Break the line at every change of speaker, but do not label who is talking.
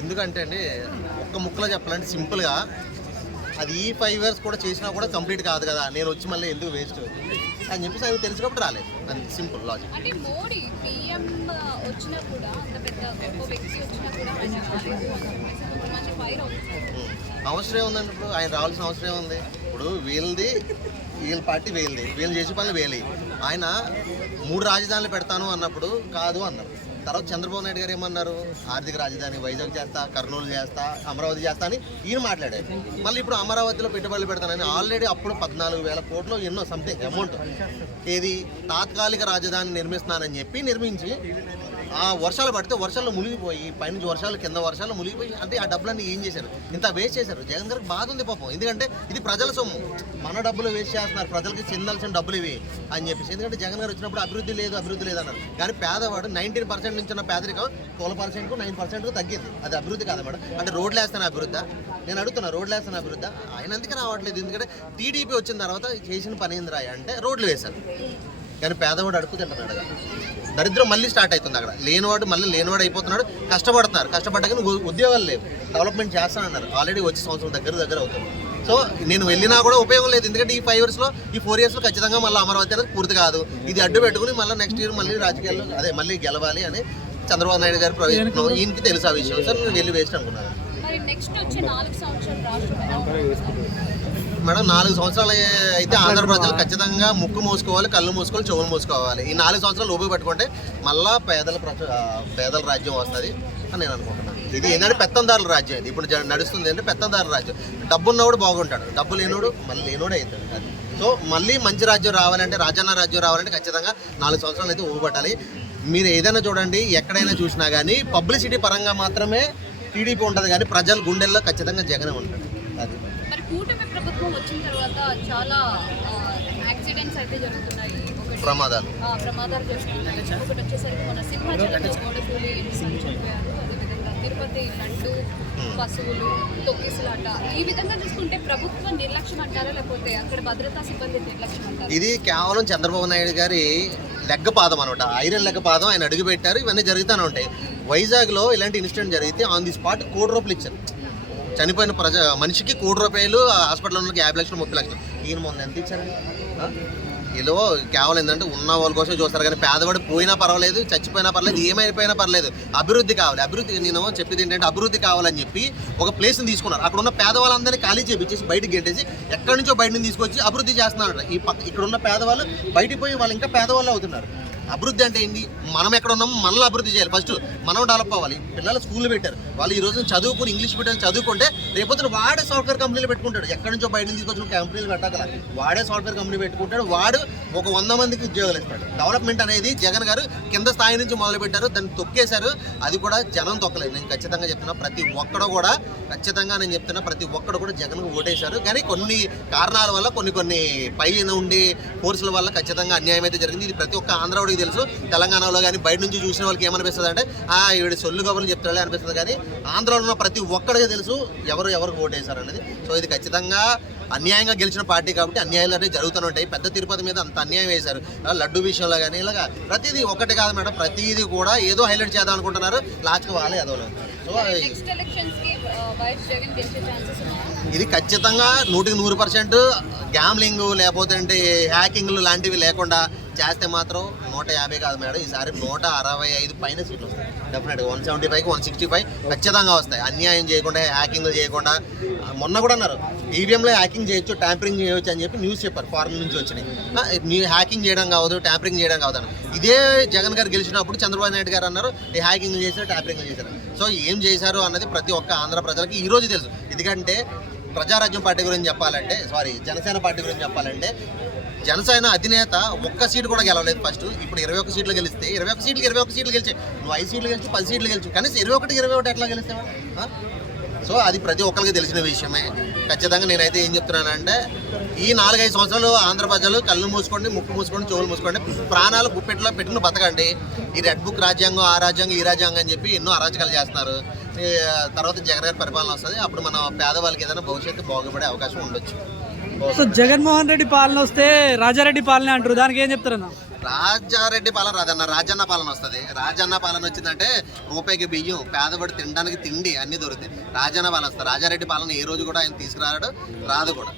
ఎందుకంటే అండి ఒక్క ముక్కలో చెప్పాలంటే సింపుల్గా అది ఈ ఫైవ్ ఇయర్స్ కూడా చేసినా కూడా కంప్లీట్ కాదు కదా నేను వచ్చి మళ్ళీ ఎందుకు వేస్ట్ అని చెప్పేసి అవి తెలిసినప్పుడు రాలేదు. అది సింపుల్ లాజిక్
అంటే మోడీ పిఎం వచ్చినా కూడా అంత పెద్ద గొప్ప వ్యక్తి వచ్చినా కూడా ఫైర్
అవసరం ఏముందండి ఇప్పుడు? ఆయన రావాల్సిన అవసరం ఏముంది? ఇప్పుడు వీళ్ళది వీళ్ళ పార్టీ వీళ్ళది. వీళ్ళు చేసే పనులు వేలి ఆయన మూడు రాజధానులు పెడతాను అన్నప్పుడు కాదు అన్నారు తర్వాత చంద్రబాబు నాయుడు గారు ఏమన్నారు? ఆర్థిక రాజధాని వైజాగ్ చేస్తా కర్నూలు చేస్తా అమరావతి చేస్తా అని ఈయన మాట్లాడారు. మళ్ళీ ఇప్పుడు అమరావతిలో పెట్టుబడులు పెడతానని ఆల్రెడీ అప్పుడు పద్నాలుగు వేల కోట్లు ఎన్నో సంథింగ్ అమౌంట్ ఏది? తాత్కాలిక రాజధాని నిర్మిస్తానని చెప్పి నిర్మించి ఆ వర్షాలు పడితే వర్షాలు మునిగిపోయి పైనుంచి వర్షాలు కింద వర్షాలు మునిగిపోయి అంటే ఆ డబ్బులన్నీ ఏం చేశారు? ఇంత వేస్ట్ చేశారు. జగన్ గారికి బాధ ఉంది పాపం. ఎందుకంటే ఇది ప్రజల సొమ్ము. మన డబ్బులు వేస్ట్ చేస్తున్నారు. ప్రజలకి చెందాల్సిన డబ్బులు ఇవి అని చెప్పేసి. ఎందుకంటే జగన్ గారు వచ్చినప్పుడు అభివృద్ధి లేదు అభివృద్ధి లేదు అన్నారు. కానీ పేదవాడు నైన్టీన్ పర్సెంట్ నుంచి ఉన్న పేదరికం ట్వెల్వ్ పర్సెంట్కు నైన్ పర్సెంట్కు తగ్గింది. అది అభివృద్ధి కాదు మేడం. అంటే రోడ్లు వేస్తాను అభివృద్ధి. నేను అడుగుతున్నా రోడ్లు వేస్తాను అభివృద్ధి. ఆయన అందుకే రావట్లేదు. ఎందుకంటే టీడీపీ వచ్చిన తర్వాత చేసిన పని ఏందిరా అంటే రోడ్లు వేశారు. కానీ పేదవాడు అడుగు తింటున్నాడు. దరిద్రం మళ్ళీ స్టార్ట్ అవుతుంది అక్కడ. లేనివాడు మళ్ళీ లేనివాడు అయిపోతున్నాడు. కష్టపడుతున్నారు. కష్టపడ్డాక ఉద్యోగాలు లేవు. డెవలప్మెంట్ చేస్తానన్నారు ఆల్రెడీ వచ్చి సంవత్సరం దగ్గర దగ్గర అవుతుంది. సో నేను వెళ్ళినా కూడా ఉపయోగం లేదు. ఎందుకంటే ఈ ఫైవ్ ఇయర్స్లో ఈ ఫోర్ ఇయర్స్లో ఖచ్చితంగా మళ్ళీ అమరావతి అనేది పూర్తి కాదు. ఇది అడ్డు పెట్టుకుని మళ్ళీ నెక్స్ట్ ఇయర్ మళ్ళీ రాజకీయాల్లో అదే మళ్ళీ గెలవాలి అని చంద్రబాబు నాయుడు గారు ప్రవేశం ఈయనకి తెలుసు ఆ విషయం. సార్ నేను వెళ్ళి వేస్ట్ అనుకున్నాను.
నెక్స్ట్ వచ్చే నాలుగు సంవత్సరాలు?
మేడం. నాలుగు సంవత్సరాలు అయితే ఆంధ్ర ప్రజలు ఖచ్చితంగా ముక్కు మూసుకోవాలి కళ్ళు మూసుకోవాలి చెవులు మూసుకోవాలి. ఈ నాలుగు సంవత్సరాలు ఊపి పట్టుకుంటే మళ్ళా పేదల పేదల రాజ్యం వస్తుంది అని నేను అనుకుంటున్నాను. ఇది ఏంటంటే పెత్తందారుల రాజ్యం ఇది. ఇప్పుడు నడుస్తుంది అంటే పెత్తందారుల రాజ్యం. డబ్బు ఉన్నవాడు బాగుంటాడు. డబ్బు లేనోడు మళ్ళీ లేనోడే అవుతాడు. అది. సో మళ్ళీ మంచి రాజ్యం రావాలంటే రాజన్న రాజ్యం రావాలంటే ఖచ్చితంగా నాలుగు సంవత్సరాలు అయితే ఊపట్టాలి మీరు ఏదైనా చూడండి ఎక్కడైనా చూసినా కానీ పబ్లిసిటీ పరంగా మాత్రమే టీడీపీ ఉంటుంది కానీ ప్రజల గుండెల్లో ఖచ్చితంగా జగనే ఉంటాడు. అది.
కూటమి ప్రభుత్వం వచ్చిన తర్వాత చాలా యాక్సిడెంట్స్ అయితే జరుగుతున్నాయి.
ప్రమాదాలు.
ఆ, ప్రమాదాలు జరుగుతున్నాయి. ఒకటి వచ్చేసరికి మన సింహాచలంలో గోడకూలి చనిపోయారు అదేవిధంగా తిరుపతి లడ్డు పశువులు తొక్కిసలాట. ఈ విధంగా చూసుకుంటే ప్రభుత్వ నిర్లక్ష్యం అంటారా లేకపోతే అక్కడ భద్రతా సిబ్బంది నిర్లక్ష్యం అంటారా?
ఇది కేవలం చంద్రబాబు నాయుడు గారి లెగ్గ పాదం అనమాట ఐరన్ లెగ్గ పాదం ఆయన అడుగు పెట్టారు ఇవన్నీ జరుగుతూనే ఉంటాయి. వైజాగ్లో ఇలాంటి ఇన్సిడెంట్ జరిగితే ఆన్ ది స్పాట్ కోటి రూపాయలు ఇచ్చారు. చనిపోయిన ప్రజ మనిషికి కోటి రూపాయలు హాస్పిటల్లో ఉన్న యాభై లక్షలు ముప్పై లక్షలు. ఈయన మొన్న ఎంత ఇచ్చారండి? ఆ? వీళ్ళు కేవలం ఏంటంటే ఉన్న వాళ్ళ కోసం చూస్తారు కానీ పేదవాడు పోయినా పర్వాలేదు చచ్చిపోయినా పర్లేదు ఏమైపోయినా పర్లేదు అభివృద్ధి కావాలి. అభివృద్ధి నేను చెప్పేది ఏంటంటే అభివృద్ధి కావాలని చెప్పి ఒక ప్లేస్ని తీసుకున్నారు. అక్కడ ఉన్న పేదవాళ్ళందరినీ ఖాళీ చేపించేసి బయటకు గెట్టేసి ఎక్కడి నుంచో బయట నుంచి తీసుకొచ్చి అభివృద్ధి చేస్తున్నారు ఈ పక్క ఇక్కడ ఉన్న పేదవాళ్ళు బయటికి పోయి వాళ్ళు ఇంకా పేదవాళ్ళు అవుతున్నారు. అభివృద్ధి అంటే ఏంటి? మనం ఎక్కడ ఉన్నాము మనల్ని అభివృద్ధి చేయాలి. ఫస్ట్ మనం డెవలప్ అవ్వాలి. పిల్లలు స్కూల్ పెట్టారు. వాళ్ళు ఈ రోజు చదువుకుని ఇంగ్లీష్ మీడియం చదువుకుంటే రేపొద్దున వాడే సాఫ్ట్వేర్ కంపెనీలు పెట్టుకుంటాడు. ఎక్కడి నుంచో బయట నుంచి తీసుకొచ్చిన కంపెనీలు పెట్టగల వాడే సాఫ్ట్వేర్ కంపెనీ పెట్టుకుంటాడు. వాడు ఒక వంద మందికి ఉద్యోగాలు ఇస్తాడు. డెవలప్మెంట్ అనేది జగన్ గారు కింద స్థాయి నుంచి మొదలు పెట్టారు దాన్ని తొక్కేశారు. అది కూడా జనం తొక్కలేదు. నేను ఖచ్చితంగా చెప్తున్నా ప్రతి ఒక్కడు కూడా ఖచ్చితంగా నేను చెప్తున్నా ప్రతి ఒక్కడు కూడా జగన్కు ఓటేశారు. కానీ కొన్ని కారణాల వల్ల కొన్ని కొన్ని పైన ఉండి ఫోర్సుల వల్ల ఖచ్చితంగా అన్యాయం అయితే జరిగింది. ఇది ప్రతి ఒక్క ఆంధ్రావుడికి తెలుసు. తెలంగాణలో కానీ బయట నుంచి చూసిన వాళ్ళకి ఏమనిపిస్తుంది అంటే ఆ ఈవిడ సొల్లు కబుర్లు చెప్తాడే అనిపిస్తుంది. కానీ ఆంధ్రాలో ఉన్న ప్రతి ఒక్కడికి తెలుసు ఎవరు ఎవరికి ఓటేశారు అనేది. సో ఇది ఖచ్చితంగా అన్యాయంగా గెలిచిన పార్టీ కాబట్టి అన్యాయాలు అనేవి జరుగుతూనే ఉంటాయి. పెద్ద తిరుపతి మీద అంత అన్యాయం వేశారు. లడ్డు విషయంలో కానీ ఇలాగా ప్రతిదీ ఒకటి కాదు మేడం ప్రతిదీ కూడా ఏదో హైలైట్ చేద్దాం అనుకుంటున్నారు. లాస్ట్కి వాళ్ళే అదోలో. సో ఇది ఖచ్చితంగా నూటికి నూరు పర్సెంట్ గ్యామ్లింగ్ లేకపోతే అంటే హ్యాకింగ్లు లాంటివి లేకుండా చేస్తే మాత్రం నూట యాభై కాదు మేడం. ఈసారి నూట అరవై ఐదు పైన సీట్లు వస్తాయి. డెఫినెట్గా వన్ సెవెంటీ ఫైవ్కి వన్ సిక్స్టీ ఫైవ్ ఖచ్చితంగా వస్తాయి. అన్యాయం చేయకుండా హ్యాకింగ్లు చేయకుండా. మొన్న కూడా అన్నారు ఈవీఎంలో హ్యాకింగ్ చేయొచ్చు ట్యాంపరింగ్ చేయొచ్చు అని చెప్పి న్యూస్ చెప్పారు ఫారెన్ నుంచి వచ్చినాయి హ్యాకింగ్ చేయడం కావద్దు ట్యాంపరింగ్ చేయడం కావద్దు ఇదే జగన్ గారు గెలిచినప్పుడు చంద్రబాబు నాయుడు గారు అన్నారు ఈ హ్యాకింగ్ చేశారు ట్యాంపరింగ్ చేశారు. సో ఏం చేశారు అన్నది ప్రతి ఒక్క ఆంధ్ర ప్రజలకి ఈరోజు తెలుసు. ఎందుకంటే ప్రజారాజ్యం పార్టీ గురించి చెప్పాలంటే సారీ జనసేన పార్టీ గురించి చెప్పాలంటే జనసేన అధినేత ఒక్క సీటు కూడా గెలవలేదు ఫస్ట్. ఇప్పుడు ఇరవై ఒక్క సీట్లు గెలిస్తే ఇరవై ఒక్క సీట్లు ఇరవై ఒక్క సీట్లు గెలిచి. నువ్వు ఐదు సీట్లు గెలిచి పది సీట్లు గెలిచి. కనీసం ఇరవై ఒకటి ఇరవై ఒకటి ఎట్లా గెలిస్తావా సో అది ప్రతి ఒక్కరికి తెలిసిన విషయమే. ఖచ్చితంగా నేనైతే ఏం చెప్తున్నానంటే ఈ నాలుగైదు సంవత్సరాలు ఆంధ్ర ప్రజలు కళ్ళు మూసుకోండి ముక్కు మూసుకోండి చెవులు మూసుకోండి ప్రాణాలు గుప్పెట్లో పెట్టుకుని బతకండి. ఈ రెడ్ బుక్ రాజ్యాంగం ఆ రాజ్యాంగం ఈ రాజ్యాంగం అని చెప్పి ఎన్నో అరాచకాలు చేస్తున్నారు. తర్వాత జగన్ గారి పరిపాలన వస్తుంది. అప్పుడు మన పేదవాళ్ళకి ఏదైనా భవిష్యత్తు బాగుపడే అవకాశం ఉండొచ్చు.
సో జగన్మోహన్ రెడ్డి పాలన వస్తే రాజారెడ్డి పాలన అంటారు. దానికి ఏం చెప్తారన్న
రాజారెడ్డి పాలన రాదన్న రాజన్న పాలన వస్తుంది. రాజన్న పాలన వచ్చిందంటే రూపాయికి బియ్యం పేదవాడు తినడానికి తిండి అన్ని దొరుకుతాయి. రాజన్న పాలన వస్తుంది. రాజారెడ్డి పాలన ఏ రోజు కూడా ఆయన తీసుకురాడు రాదు కూడా.